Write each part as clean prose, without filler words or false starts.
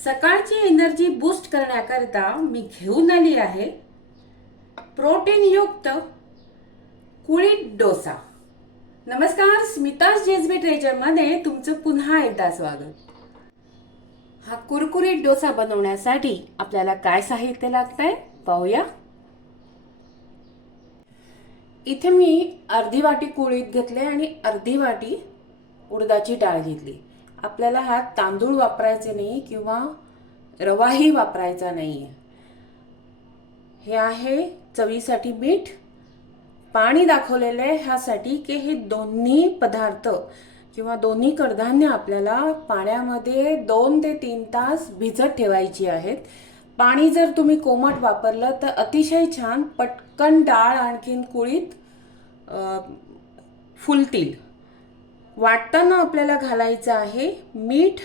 सकाळची energy boost करण्याकरता मी घेऊन आली आहे प्रोटीन युक्त कुळीथ डोसा। नमस्कार, स्मिताज जेजबी ट्रेजर मध्ये तुमचं पुन्हा एकदा स्वागत। हा कुरकुरीत डोसा बनवण्यासाठी आपल्याला काय साहित्य लागतंय पाहूया। इथे मी अर्धी वाटी कुळीथ घेतले आणि अर्धी वाटी उडदाची डाळ घेतली। आपल्याला हा तांदूळ वापरायचे नाही किंवा रवाही वापरायचा नाहीये। हे आहे चवीसाठी मीठ, पाणी दाखवलेले आहे ह्यासाठी की हे दोन्ही पदार्थ किंवा दोन्ही कडधान्य आपल्याला पाण्यामध्ये 2 ते 3 तास भिजत ठेवायची आहेत। पाणी जर तुम्ही कोमट वापरलं तर अतिशय छान पटकन डाळ आणखीन कुळीथ फुलतील। वाटताना आपल्याला घालायचं आहे मीठ,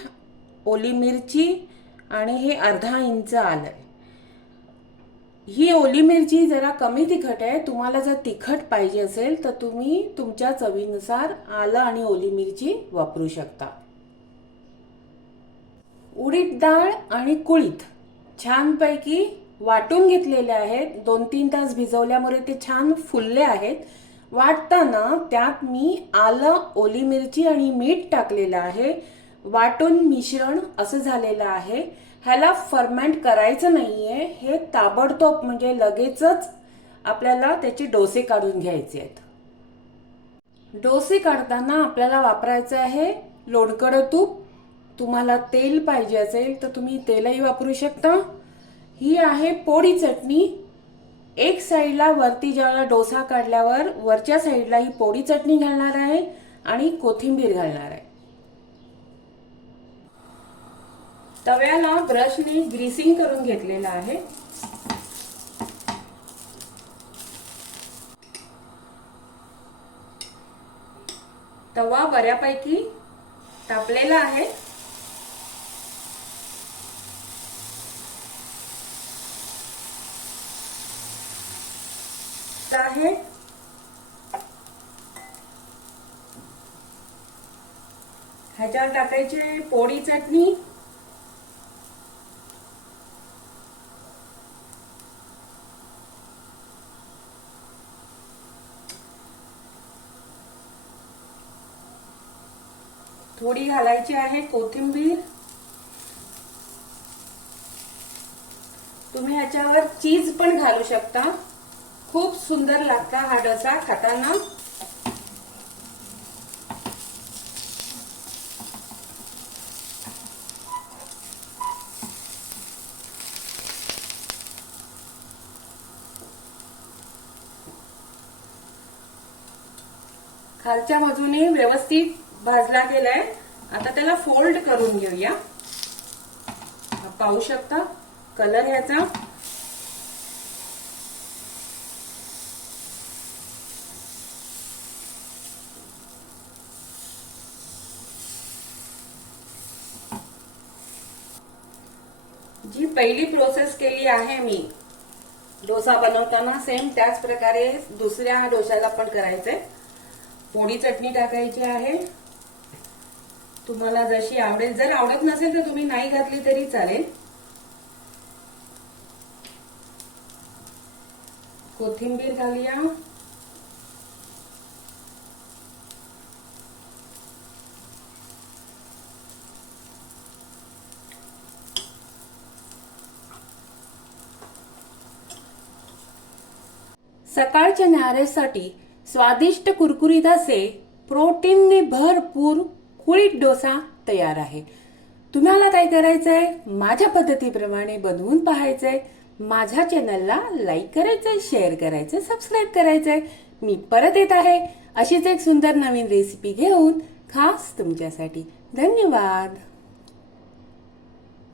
ओली मिरची आणि हे अर्धा इंच आलं। ही ओली मिरची जरा कमी तिखट आहे, तुम्हाला जर तिखट पाहिजे असेल तर तुम्ही तुमच्या चवीनुसार आलं आणि ओली मिरची वापरू शकता। उडीद डाळ आणि कुळीथ छानपैकी वाटून घेतलेले आहेत। 2-3 तास भिजवल्यामुळे ते छान फुलले आहेत। वाटताना त्यात मी आलं, ओली मिरची आणि मीठ टाकलेलं आहे। वाटून मिश्रण असं झालेलं आहे। ह्याला फर्मेंट करायचं नाहीये, हे ताबडतोब म्हणजे लगेचच आपल्याला त्याचे डोसे काढून घ्यायचे आहेत। डोसे काढताना आपल्याला वापरायचं आहे लोणकळं तूप। तुम्हाला तेल पाहिजे असेल तर तुम्ही तेलही वापरू शकता। ही आहे पोळी चटणी। एक साइडला वरती ज्याला डोसा काढल्यावर वरच्या साइडला ही पोळी चटणी घालणार आहे आणि कोथिंबीर घालणार आहे। तव्याला ब्रशने ग्रीसिंग करून घेतलेला आहे। तवा बऱ्यापैकी तापलेला आहे। आहे ह्याच्यावर टाकायची पोळी चटणी, थोडी घालायची आहे कोथिंबीर। तुम्ही ह्याच्यावर चीज पण घालू शकता, खूप सुंदर लागता हा डोसा खाताना। खालच्या बाजूने व्यवस्थित भाजला गेलाय। आता त्याला फोल्ड करून घेऊया। पाहू शकता कलर ह्याचा जी पहिली प्रोसेस केली आहे मी डोसा बनवताना सेम त्याच प्रकारे दुसऱ्या डोशाला पण करायचंय। पोळी चटणी टाकायची आहे, तुम्हाला जशी आवडेल। जर आवडत नसेल तर तुम्ही नाही घातली तरी चालेल। कोथिंबीर घालूया, सकाळच्या नाश्त्यासाठी स्वादिष्ट कुरकुरीत असे प्रोटीनने भरपूर कुळीथ डोसा तयार आहे। तुम्हाला काय करायचंय, माझ्या पद्धतीप्रमाणे बनवून पाहायचंय। माझ्या चॅनलला लाईक करायचंय, शेअर करायचंय, सबस्क्राईब करायचंय। मी परत येत आहे अशीच एक सुंदर नवीन रेसिपी घेऊन खास तुमच्यासाठी। धन्यवाद।